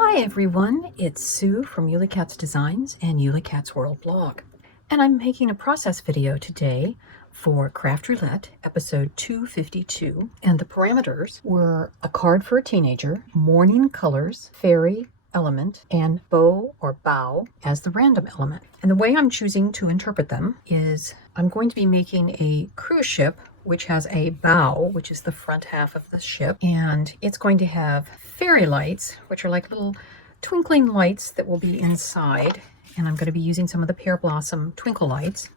Hi everyone, it's Sue from Ully Cat's Designs and Ully Cat's World blog. And I'm making a process video today for Craft Roulette, episode 252. And the parameters were a card for a teenager, morning colors, fairy element, and bow or bow as the random element. And the way I'm choosing to interpret them is I'm going to be making a cruise ship which has a bow, which is the front half of the ship, and it's going to have fairy lights, which are like little twinkling lights that will be inside, and I'm going to be using some of the pear blossom twinkle lights.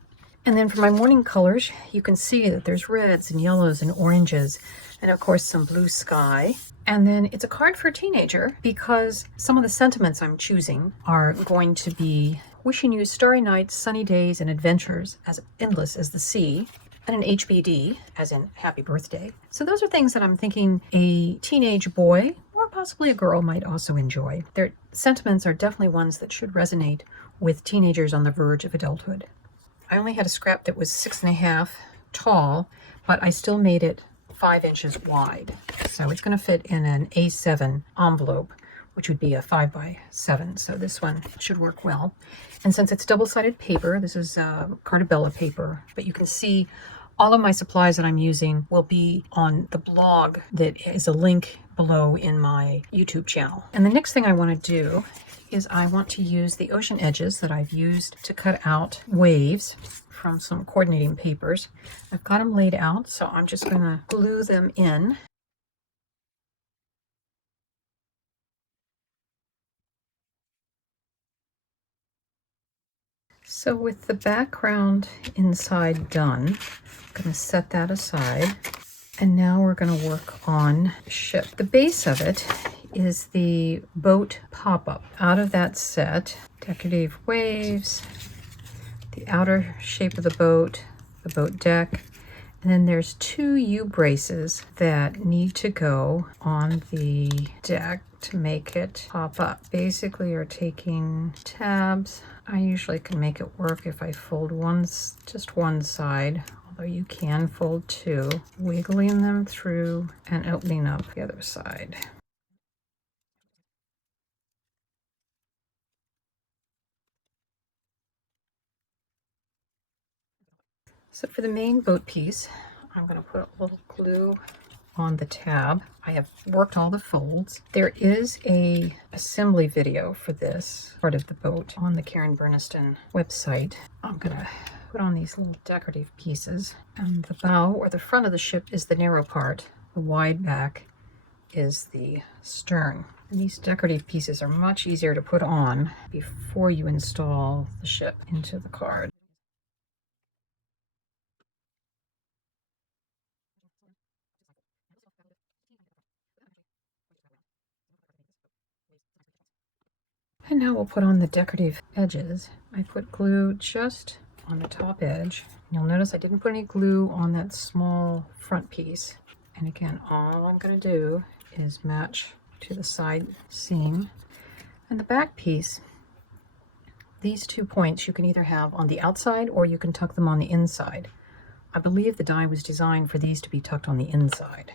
And then for my morning colors, you can see that there's reds and yellows and oranges, and of course some blue sky. And then it's a card for a teenager because some of the sentiments I'm choosing are going to be wishing you starry nights, sunny days, and adventures as endless as the sea, and an HBD, as in happy birthday. So those are things that I'm thinking a teenage boy or possibly a girl might also enjoy. Their sentiments are definitely ones that should resonate with teenagers on the verge of adulthood. I only had a scrap that was 6.5 tall, but I still made it 5 inches wide. So it's going to fit in an A7 envelope, which would be a 5x7. So this one should work well. And since it's double-sided paper, this is Cartabella paper, but you can see all of my supplies that I'm using will be on the blog that is a link below in my YouTube channel. And the next thing I want to do is I want to use the ocean edges that I've used to cut out waves from some coordinating papers. I've got them laid out, so I'm just going to glue them in. So with the background inside done, I'm going to set that aside. And now we're going to work on the ship. The base of it is the boat pop-up. Out of that set, decorative waves, the outer shape of the boat deck, and then there's 2 U-braces that need to go on the deck to make it pop up. Basically, you're taking tabs. I usually can make it work if I fold just one side, although you can fold 2, wiggling them through and opening up the other side. So for the main boat piece, I'm going to put a little glue on the tab. I have worked all the folds. There is a assembly video for this part of the boat on the Karen Burniston website. I'm going to put on these little decorative pieces, and the bow or the front of the ship is the narrow part. The wide back is the stern. And these decorative pieces are much easier to put on before you install the ship into the card. And now we'll put on the decorative edges. I put glue just on the top edge. You'll notice I didn't put any glue on that small front piece. And again, all I'm going to do is match to the side seam. And the back piece, these 2 points you can either have on the outside or you can tuck them on the inside. I believe the die was designed for these to be tucked on the inside.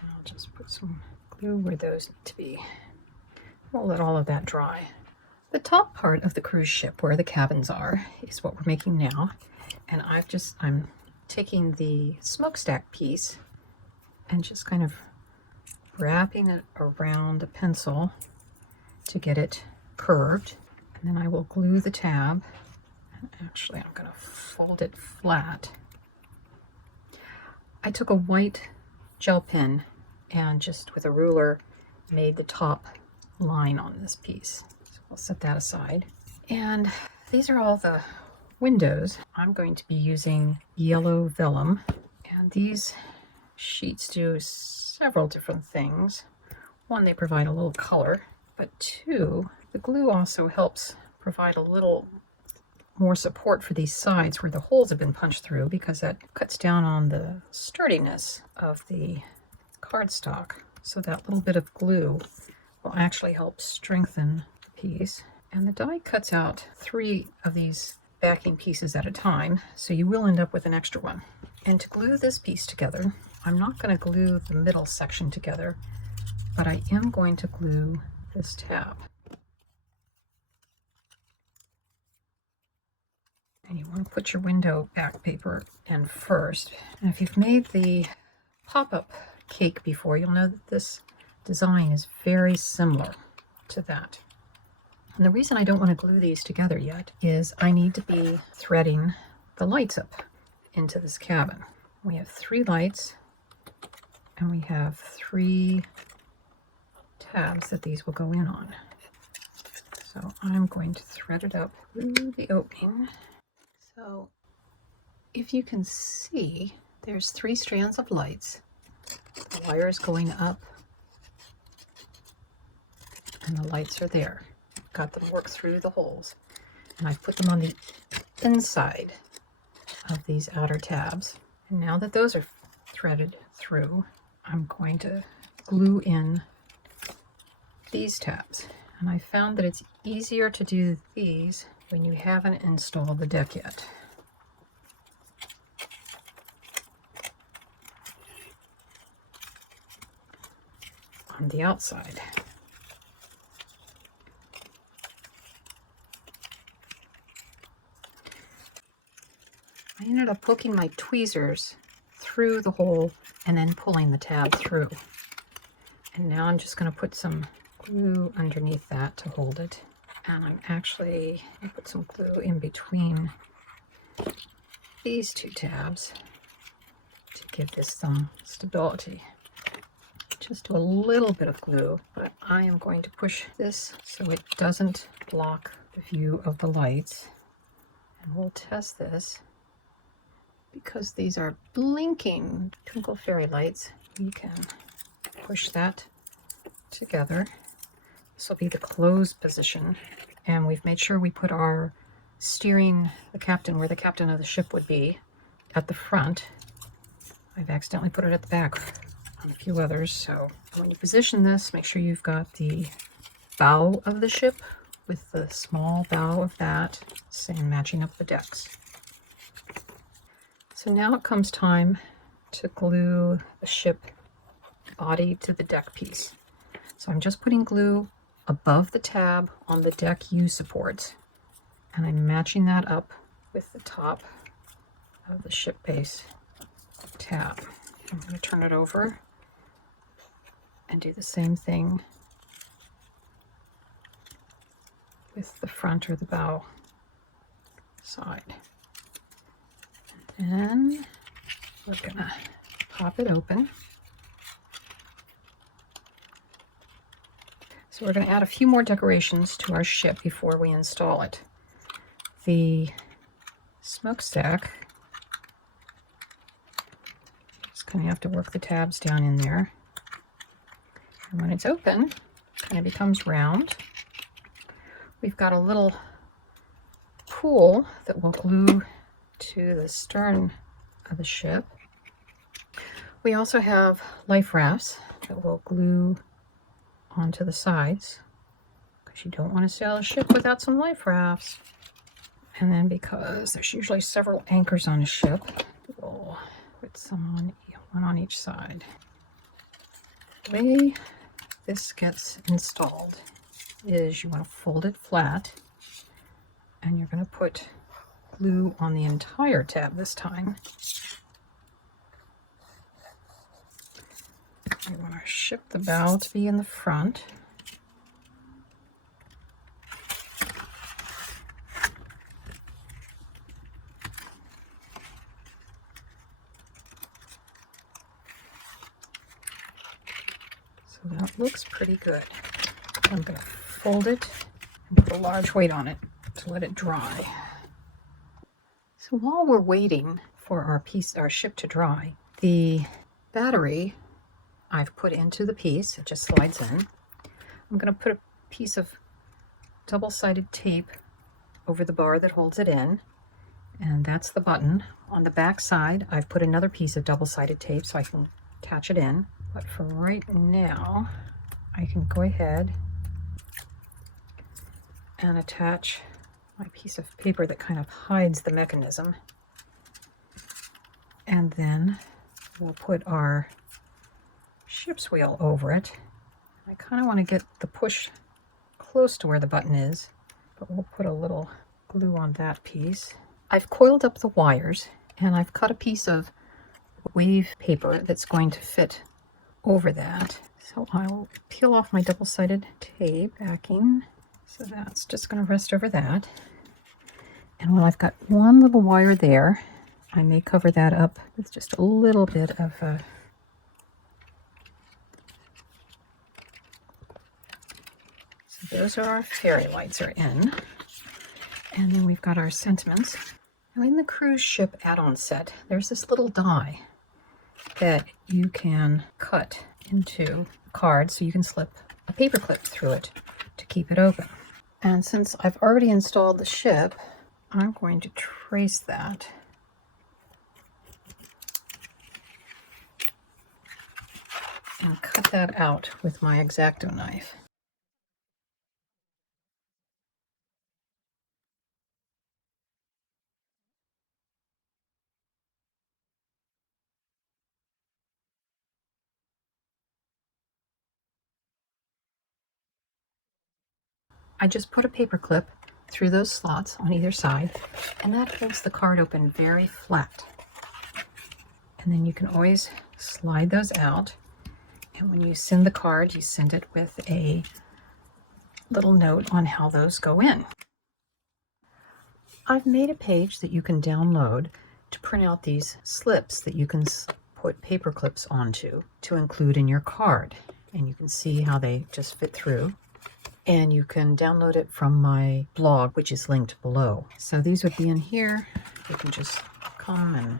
I'll just put some glue where those need to be. We'll let all of that dry. The top part of the cruise ship, where the cabins are, is what we're making now. And I'm taking the smokestack piece and just kind of wrapping it around a pencil to get it curved. And then I will glue the tab. Actually, I'm going to fold it flat. I took a white gel pen and just with a ruler made the top line on this piece. So I'll set that aside. And these are all the windows. I'm going to be using yellow vellum, and these sheets do several different things. 1, they provide a little color, but 2, the glue also helps provide a little more support for these sides where the holes have been punched through, because that cuts down on the sturdiness of the cardstock. So that little bit of glue will actually help strengthen the piece. And the die cuts out 3 of these backing pieces at a time, so you will end up with an extra one. And to glue this piece together, I'm not going to glue the middle section together, but I am going to glue this tab. And you want to put your window back paper in first. And if you've made the pop-up cake before, you'll know that this design is very similar to that. And the reason I don't want to glue these together yet is I need to be threading the lights up into this cabin. We have 3 lights, and we have 3 tabs that these will go in on. So I'm going to thread it up through the opening. So if you can see, there's 3 strands of lights. The wire is going up, and the lights are there. Got them worked through the holes, and I've put them on the inside of these outer tabs. And now that those are threaded through, I'm going to glue in these tabs. And I found that it's easier to do these when you haven't installed the deck yet. On the outside. I ended up poking my tweezers through the hole and then pulling the tab through. And now I'm just going to put some glue underneath that to hold it. And I'm actually going to put some glue in between these 2 tabs to give this some stability. Just do a little bit of glue, but I am going to push this so it doesn't block the view of the lights. And we'll test this. Because these are blinking twinkle fairy lights, you can push that together. This will be the closed position. And we've made sure we put our steering the captain where the captain of the ship would be at the front. I've accidentally put it at the back on a few others. So when you position this, make sure you've got the bow of the ship with the small bow of that, same matching up the decks. So now it comes time to glue the ship body to the deck piece. So I'm just putting glue above the tab on the deck U supports, and I'm matching that up with the top of the ship base tab. I'm going to turn it over and do the same thing with the front or the bow side. And we're gonna pop it open. So we're gonna add a few more decorations to our ship before we install it. The smokestack, just gonna have to work the tabs down in there. And when it's open, it kind of becomes round. We've got a little pool that will glue to the stern of the ship. We also have life rafts that will glue onto the sides because you don't want to sail a ship without some life rafts. And then because there's usually several anchors on a ship, we'll put some one on each side. The way this gets installed is you want to fold it flat, and you're going to put glue on the entire tab this time. We want to ship the bow to be in the front. So that looks pretty good. I'm going to fold it and put a large weight on it to let it dry. So while we're waiting for our ship to dry, the battery I've put into the piece. It just slides in. I'm going to put a piece of double-sided tape over the bar that holds it in, and that's the button. On the back side, I've put another piece of double-sided tape so I can attach it in. But for right now, I can go ahead and attach my piece of paper that kind of hides the mechanism. And then we'll put our ship's wheel over it. I kind of want to get the push close to where the button is, but we'll put a little glue on that piece. I've coiled up the wires and I've cut a piece of wave paper that's going to fit over that. So I'll peel off my double-sided tape backing. So that's just going to rest over that. And when I've got one little wire there, I may cover that up with just a little bit of so those are our fairy lights are in. And then we've got our sentiments. Now in the cruise ship add-on set, there's this little die that you can cut into cards so you can slip a paper clip through it to keep it open. And since I've already installed the ship, I'm going to trace that and cut that out with my X-Acto knife. I just put a paper clip through those slots on either side, and that holds the card open very flat. And then you can always slide those out, and when you send the card, you send it with a little note on how those go in. I've made a page that you can download to print out these slips that you can put paper clips onto to include in your card, and you can see how they just fit through. And you can download it from my blog, which is linked below. So these would be in here. You can just come and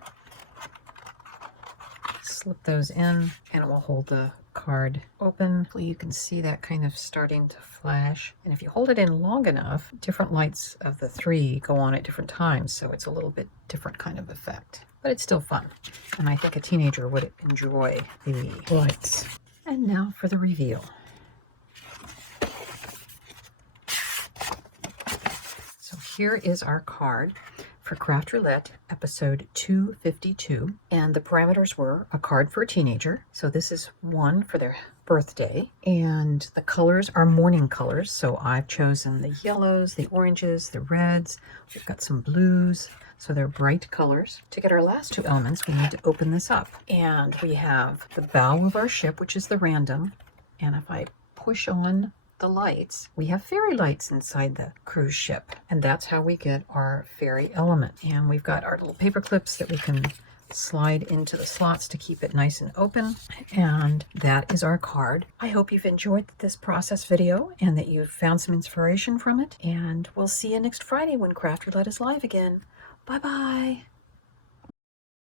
slip those in, and it will hold the card open. You can see that kind of starting to flash. And if you hold it in long enough, different lights of the three go on at different times, so it's a little bit different kind of effect. But it's still fun. And I think a teenager would enjoy the lights. And now for the reveal. Here is our card for Craft Roulette episode 252, and the parameters were a card for a teenager. So this is one for their birthday, and the colors are morning colors. So I've chosen the yellows, the oranges, the reds. We've got some blues. So they're bright colors. To get our last two elements, we need to open this up. And we have the bow of our ship, which is the random. And if I push on the lights, we have fairy lights inside the cruise ship, and that's how we get our fairy element. And we've got our little paper clips that we can slide into the slots to keep it nice and open, and that is our card. I hope you've enjoyed this process video and that you've found some inspiration from it, and we'll see you next Friday when Craft Roulette is live again. Bye bye.